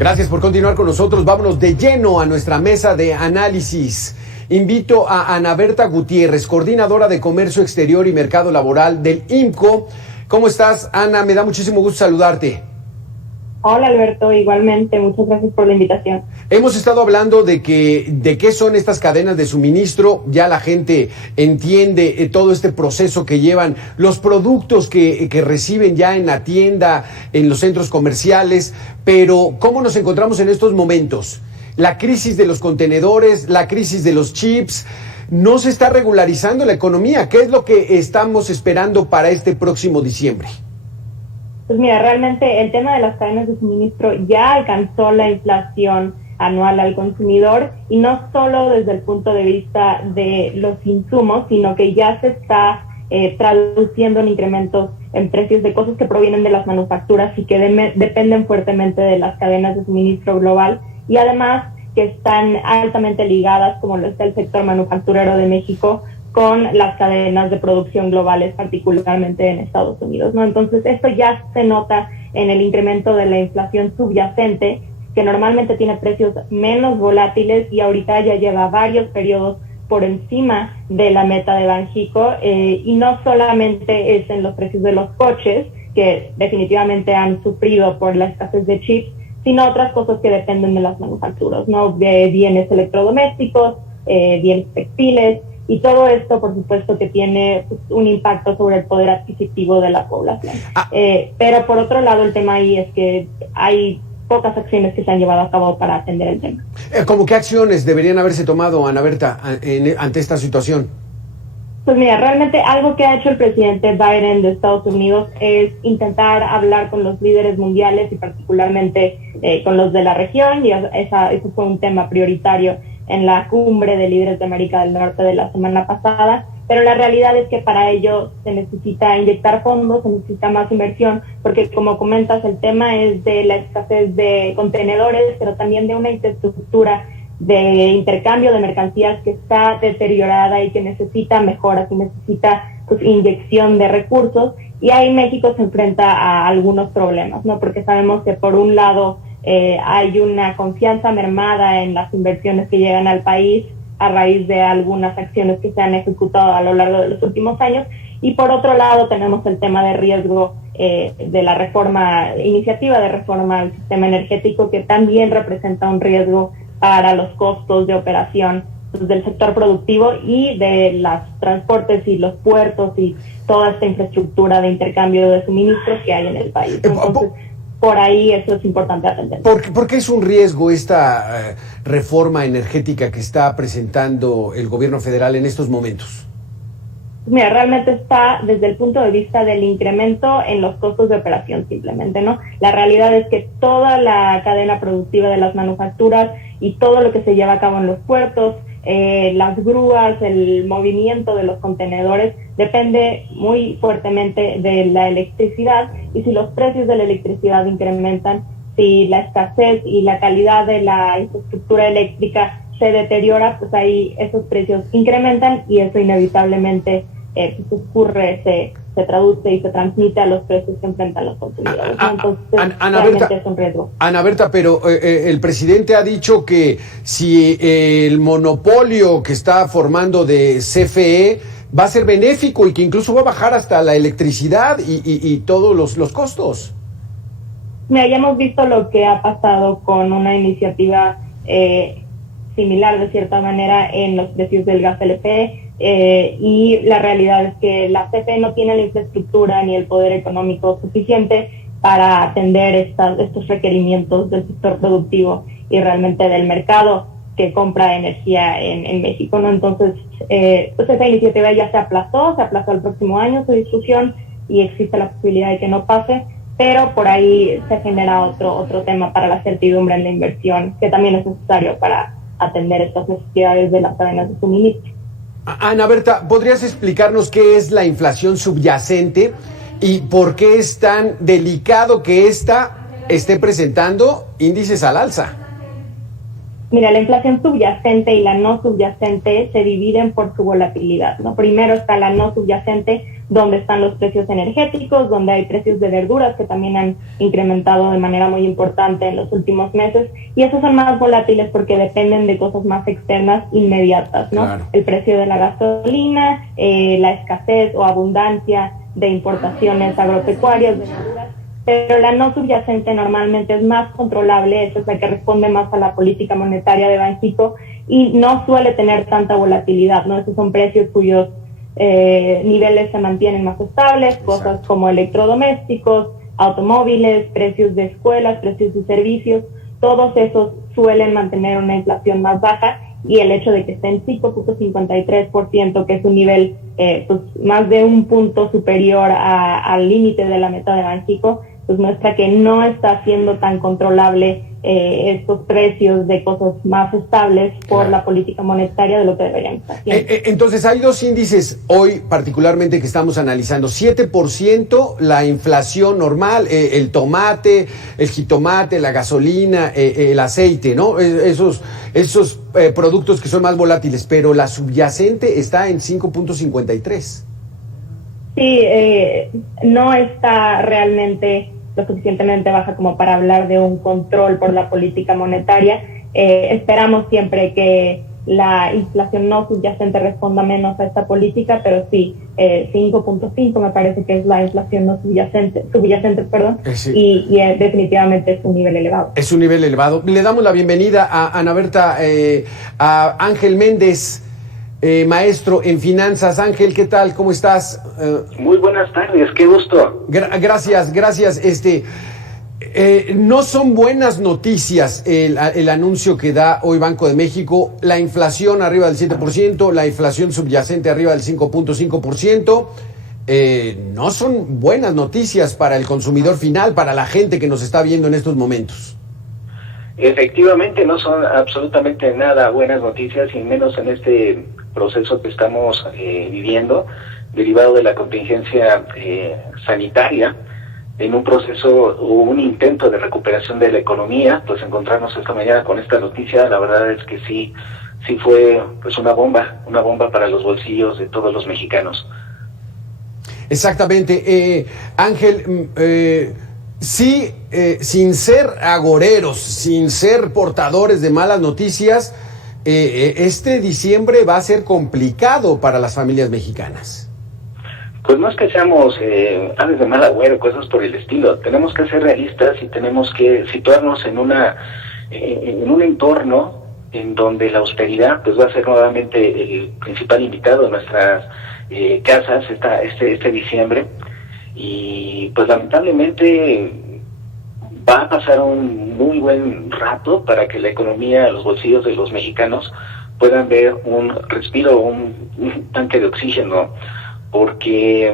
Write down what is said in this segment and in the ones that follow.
Gracias por continuar con nosotros. Vámonos de lleno a nuestra mesa de análisis. Invito a Ana Berta Gutiérrez, coordinadora de Comercio Exterior y Mercado Laboral del IMCO. ¿Cómo estás, Ana? Me da muchísimo gusto saludarte. Hola, Alberto, igualmente. Muchas gracias por la invitación. Hemos estado hablando de qué son estas cadenas de suministro. Ya la gente entiende todo este proceso que llevan, los productos que reciben ya en la tienda, en los centros comerciales. Pero, ¿cómo nos encontramos en estos momentos? La crisis de los contenedores, la crisis de los chips, no se está regularizando la economía. ¿Qué es lo que estamos esperando para este próximo diciembre? Pues mira, realmente el tema de las cadenas de suministro ya alcanzó la inflación anual al consumidor, y no solo desde el punto de vista de los insumos, sino que ya se está traduciendo en incrementos en precios de cosas que provienen de las manufacturas y que dependen fuertemente de las cadenas de suministro global, y además que están altamente ligadas, como lo está el sector manufacturero de México, con las cadenas de producción globales, particularmente en Estados Unidos, ¿no? Entonces, esto ya se nota en el incremento de la inflación subyacente, que normalmente tiene precios menos volátiles y ahorita ya lleva varios periodos por encima de la meta de Banxico, y no solamente es en los precios de los coches, que definitivamente han sufrido por la escasez de chips, sino otras cosas que dependen de las manufacturas, ¿no? De bienes electrodomésticos, bienes textiles, y todo esto, por supuesto, que tiene un impacto sobre el poder adquisitivo de la población. Pero por otro lado, el tema ahí es que hay pocas acciones que se han llevado a cabo para atender el tema. ¿Cómo qué acciones deberían haberse tomado, Ana Berta, ante esta situación? Pues mira, realmente algo que ha hecho el presidente Biden de Estados Unidos es intentar hablar con los líderes mundiales y particularmente con los de la región, y eso fue un tema prioritario en la cumbre de líderes de América del Norte de la semana pasada, pero la realidad es que para ello se necesita inyectar fondos, se necesita más inversión, porque como comentas, el tema es de la escasez de contenedores, pero también de una infraestructura de intercambio de mercancías que está deteriorada y que necesita mejoras y necesita inyección de recursos, y ahí México se enfrenta a algunos problemas, ¿no? Porque sabemos que por un lado hay una confianza mermada en las inversiones que llegan al país a raíz de algunas acciones que se han ejecutado a lo largo de los últimos años, y por otro lado tenemos el tema de riesgo de la iniciativa de reforma al sistema energético, que también representa un riesgo para los costos de operación del sector productivo y de los transportes y los puertos y toda esta infraestructura de intercambio de suministros que hay en el país. Entonces, por ahí eso es importante atender. ¿Por qué es un riesgo esta reforma energética que está presentando el gobierno federal en estos momentos? Mira, realmente está desde el punto de vista del incremento en los costos de operación simplemente, ¿no? La realidad es que toda la cadena productiva de las manufacturas y todo lo que se lleva a cabo en los puertos, las grúas, el movimiento de los contenedores, depende muy fuertemente de la electricidad, y si los precios de la electricidad incrementan, si la escasez y la calidad de la infraestructura eléctrica se deteriora, pues ahí esos precios incrementan, y eso inevitablemente ocurre, se traduce y se transmite a los precios que enfrentan los consumidores. Entonces, realmente es un riesgo. Ana Berta, pero el presidente ha dicho que si el monopolio que está formando de CFE va a ser benéfico y que incluso va a bajar hasta la electricidad y todos los costos. Mira, ya hemos visto lo que ha pasado con una iniciativa similar de cierta manera en los precios del gas LP, y la realidad es que la CFE no tiene la infraestructura ni el poder económico suficiente para atender estos requerimientos del sector productivo y realmente del mercado que compra energía en México, ¿no? Entonces, pues esa iniciativa ya se aplazó al próximo año su discusión, y existe la posibilidad de que no pase, pero por ahí se genera otro tema para la certidumbre en la inversión, que también es necesario para atender estas necesidades de las cadenas de suministro. Ana Berta, ¿podrías explicarnos qué es la inflación subyacente y por qué es tan delicado que ésta esté presentando índices al alza? Mira, la inflación subyacente y la no subyacente se dividen por su volatilidad, ¿no? Primero está la no subyacente, donde están los precios energéticos, donde hay precios de verduras que también han incrementado de manera muy importante en los últimos meses, y esos son más volátiles porque dependen de cosas más externas inmediatas, ¿no? Claro. El precio de la gasolina, la escasez o abundancia de importaciones agropecuarias, de verduras, pero la no subyacente normalmente es más controlable, esa es la que responde más a la política monetaria de Banxico y no suele tener tanta volatilidad, ¿no? Esos son precios cuyos niveles se mantienen más estables, cosas como electrodomésticos, automóviles, precios de escuelas, precios de servicios, todos esos suelen mantener una inflación más baja, y el hecho de que esté en 5.53%, que es un nivel pues más de un punto superior al límite de la meta de Banxico, pues muestra que no está siendo tan controlable estos precios de cosas más estables por la política monetaria de lo que deberían estar haciendo. Entonces hay dos índices hoy particularmente que estamos analizando. 7% la inflación normal, el tomate, el jitomate, la gasolina, el aceite, ¿no? Esos productos que son más volátiles, pero la subyacente está en 5.53. Sí, no está realmente lo suficientemente baja como para hablar de un control por la política monetaria. Esperamos siempre que la inflación no subyacente responda menos a esta política, pero sí, 5.5 me parece que es la inflación no subyacente, sí. y definitivamente es un nivel elevado. Es un nivel elevado. Le damos la bienvenida a Ana Berta, a Ángel Méndez, maestro en finanzas. Ángel, ¿qué tal? ¿Cómo estás? Muy buenas tardes, qué gusto. Gracias. No son buenas noticias el anuncio que da hoy Banco de México. La inflación arriba del 7%, la inflación subyacente arriba del 5.5%. No son buenas noticias para el consumidor final, para la gente que nos está viendo en estos momentos. Efectivamente, no son absolutamente nada buenas noticias, y menos en este proceso que estamos viviendo, derivado de la contingencia sanitaria, en un proceso o un intento de recuperación de la economía. Pues encontrarnos esta mañana con esta noticia, la verdad es que sí fue pues una bomba para los bolsillos de todos los mexicanos. Exactamente. Ángel, sí, sin ser agoreros, sin ser portadores de malas noticias, este diciembre va a ser complicado para las familias mexicanas. Pues no es que seamos aves de mal agüero, cosas por el estilo. Tenemos que ser realistas y tenemos que situarnos en un entorno en donde la austeridad pues va a ser nuevamente el principal invitado de nuestras casas este diciembre. Y pues lamentablemente va a pasar un muy buen rato para que la economía, los bolsillos de los mexicanos puedan ver un respiro, un tanque de oxígeno, porque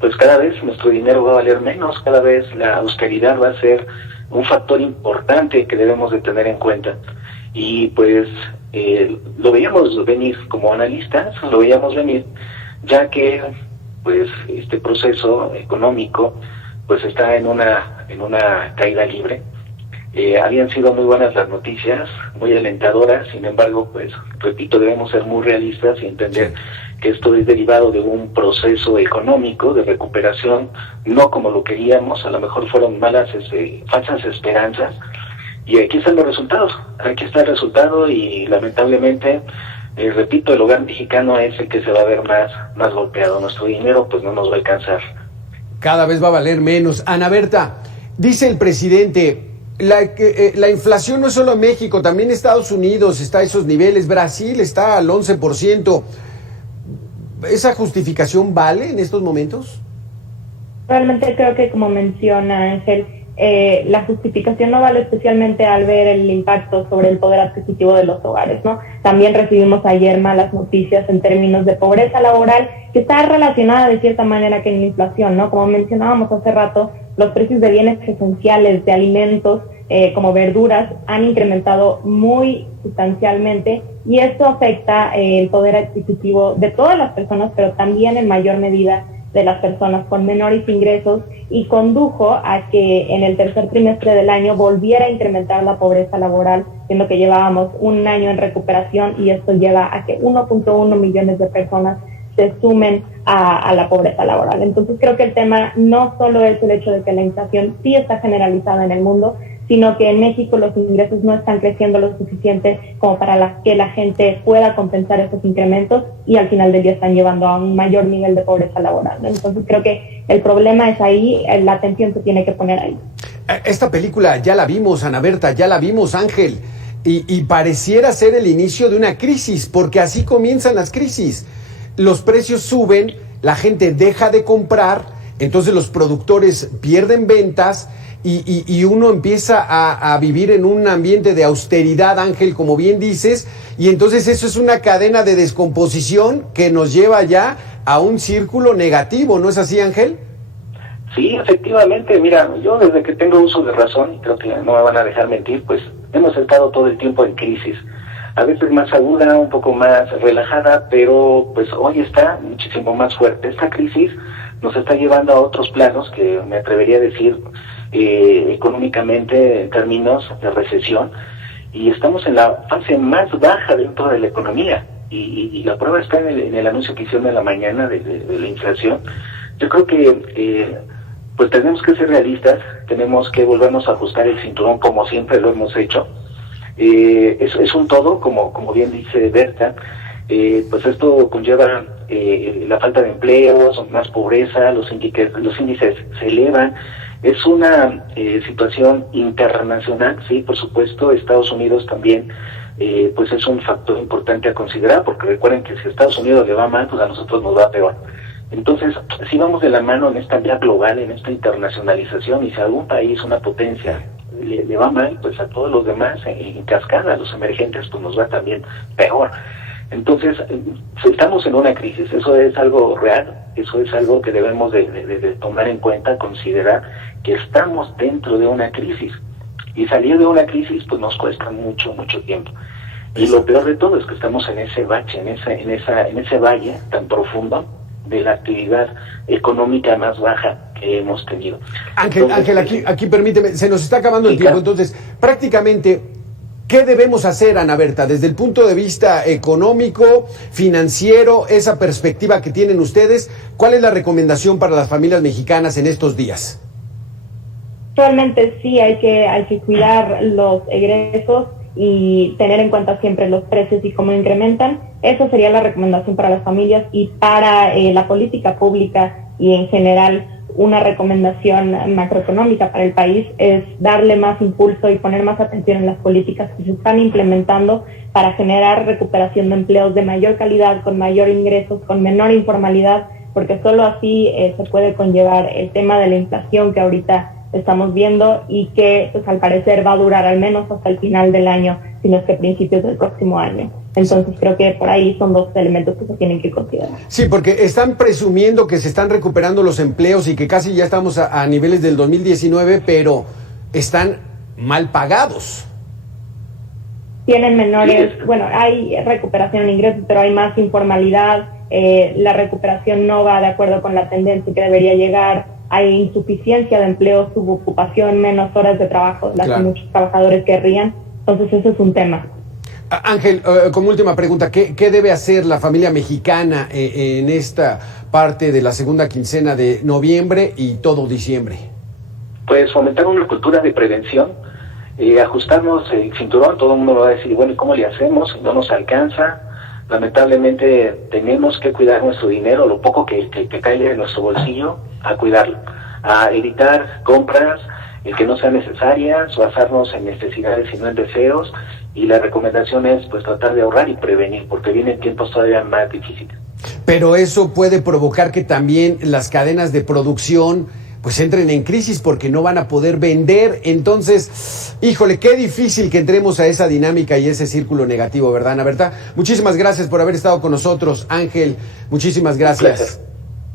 pues cada vez nuestro dinero va a valer menos, cada vez la austeridad va a ser un factor importante que debemos de tener en cuenta. Y pues lo veíamos venir como analistas, lo veíamos venir, ya que pues este proceso económico pues está en una caída libre. Habían sido muy buenas las noticias, muy alentadoras. Sin embargo, pues repito, debemos ser muy realistas y entender que esto es derivado de un proceso económico de recuperación, no como lo queríamos. A lo mejor fueron falsas esperanzas, y aquí están los resultados. Aquí está el resultado, y lamentablemente repito, el hogar mexicano es el que se va a ver más golpeado. Nuestro dinero pues no nos va a alcanzar. Cada vez va a valer menos. Ana Berta, dice el presidente, la inflación no es solo en México, también Estados Unidos está a esos niveles, Brasil está al 11%. ¿Esa justificación vale en estos momentos? Realmente creo que, como menciona Ángel, la justificación no vale, especialmente al ver el impacto sobre el poder adquisitivo de los hogares, ¿no? También recibimos ayer malas noticias en términos de pobreza laboral, que está relacionada de cierta manera con la inflación, ¿no? Como mencionábamos hace rato, los precios de bienes esenciales, de alimentos, como verduras, han incrementado muy sustancialmente, y esto afecta el poder adquisitivo de todas las personas, pero también en mayor medida de las personas con menores ingresos, y condujo a que en el tercer trimestre del año volviera a incrementar la pobreza laboral, siendo que llevábamos un año en recuperación, y esto lleva a que 1.1 millones de personas se sumen a la pobreza laboral. Entonces creo que el tema no solo es el hecho de que la inflación sí está generalizada en el mundo, sino que en México los ingresos no están creciendo lo suficiente como para que la gente pueda compensar esos incrementos y al final del día están llevando a un mayor nivel de pobreza laboral. Entonces creo que el problema es ahí, la atención se tiene que poner ahí. Esta película ya la vimos, Ana Berta, ya la vimos, Ángel, y pareciera ser el inicio de una crisis, porque así comienzan las crisis. Los precios suben, la gente deja de comprar, entonces los productores pierden ventas y uno empieza a vivir en un ambiente de austeridad, Ángel, como bien dices, y entonces eso es una cadena de descomposición que nos lleva ya a un círculo negativo, ¿no es así, Ángel? Sí, efectivamente, mira, yo desde que tengo uso de razón, y creo que no me van a dejar mentir, pues hemos estado todo el tiempo en crisis, a veces más aguda, un poco más relajada, pero pues hoy está muchísimo más fuerte. Esta crisis nos está llevando a otros planos que me atrevería a decir económicamente en términos de recesión, y estamos en la fase más baja dentro de la economía, y la prueba está en el anuncio que hicieron en la mañana de la inflación. Yo creo que pues tenemos que ser realistas, tenemos que volvernos a ajustar el cinturón como siempre lo hemos hecho. Es un todo, como bien dice Berta, pues esto conlleva la falta de empleos, más pobreza, los índices se elevan. Es una situación internacional, sí, por supuesto. Estados Unidos también pues es un factor importante a considerar, porque recuerden que si a Estados Unidos le va mal, pues a nosotros nos va peor. Entonces, si vamos de la mano en esta vía global, en esta internacionalización, y si a algún país, una potencia, le va mal, pues a todos los demás en cascada, a los emergentes, pues nos va también peor. Entonces, estamos en una crisis, eso es algo real, eso es algo que debemos de tomar en cuenta, considerar que estamos dentro de una crisis, y salir de una crisis pues nos cuesta mucho tiempo. Y lo peor de todo es que estamos en ese bache, en ese valle tan profundo de la actividad económica más baja que hemos tenido. Ángel, aquí permíteme, se nos está acabando el tiempo, entonces prácticamente, ¿qué debemos hacer, Ana Berta, desde el punto de vista económico, financiero, esa perspectiva que tienen ustedes? ¿Cuál es la recomendación para las familias mexicanas en estos días? Realmente sí, hay que cuidar los egresos y tener en cuenta siempre los precios y cómo incrementan. Esa sería la recomendación para las familias, y para la política pública y en general una recomendación macroeconómica para el país es darle más impulso y poner más atención en las políticas que se están implementando para generar recuperación de empleos de mayor calidad, con mayor ingresos, con menor informalidad, porque solo así se puede conllevar el tema de la inflación que ahorita estamos viendo y que pues al parecer va a durar al menos hasta el final del año, si no es que principios del próximo año. Entonces creo que por ahí son dos elementos que se tienen que considerar. Sí, porque están presumiendo que se están recuperando los empleos y que casi ya estamos a niveles del 2019, pero están mal pagados. Tienen menores, bueno, hay recuperación en ingresos, pero hay más informalidad, la recuperación no va de acuerdo con la tendencia que debería llegar. Hay insuficiencia de empleo, subocupación, menos horas de trabajo, las que muchos trabajadores querrían. Entonces, eso es un tema. Ángel, como última pregunta, ¿qué debe hacer la familia mexicana en esta parte de la segunda quincena de noviembre y todo diciembre? Pues fomentar una cultura de prevención, ajustarnos el cinturón. Todo el mundo va a decir, bueno, ¿cómo le hacemos? No nos alcanza. Lamentablemente tenemos que cuidar nuestro dinero, lo poco que cae de nuestro bolsillo, a cuidarlo, a evitar compras que no sean necesarias, basarnos en necesidades y no en deseos, y la recomendación es pues tratar de ahorrar y prevenir, porque vienen tiempos todavía más difíciles. Pero eso puede provocar que también las cadenas de producción pues entren en crisis porque no van a poder vender. Entonces, híjole, qué difícil que entremos a esa dinámica y ese círculo negativo, ¿verdad, Ana Berta? Muchísimas gracias por haber estado con nosotros, Ángel. Muchísimas gracias.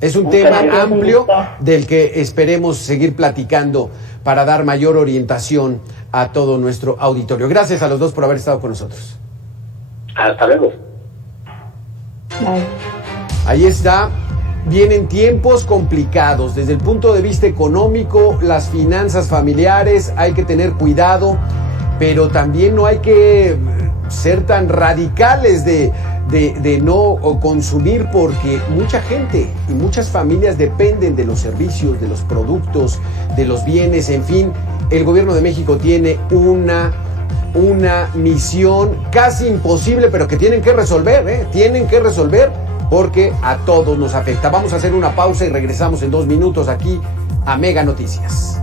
Es un tema amplio del que esperemos seguir platicando para dar mayor orientación a todo nuestro auditorio. Gracias a los dos por haber estado con nosotros. Hasta luego. Bye. Ahí está. Vienen tiempos complicados desde el punto de vista económico, las finanzas familiares, hay que tener cuidado, pero también no hay que ser tan radicales de de no consumir, porque mucha gente y muchas familias dependen de los servicios, de los productos, de los bienes, en fin. El gobierno de México tiene una misión casi imposible, pero que tienen que resolver, tienen que resolver, porque a todos nos afecta. Vamos a hacer una pausa y regresamos en 2 minutos aquí a Mega Noticias.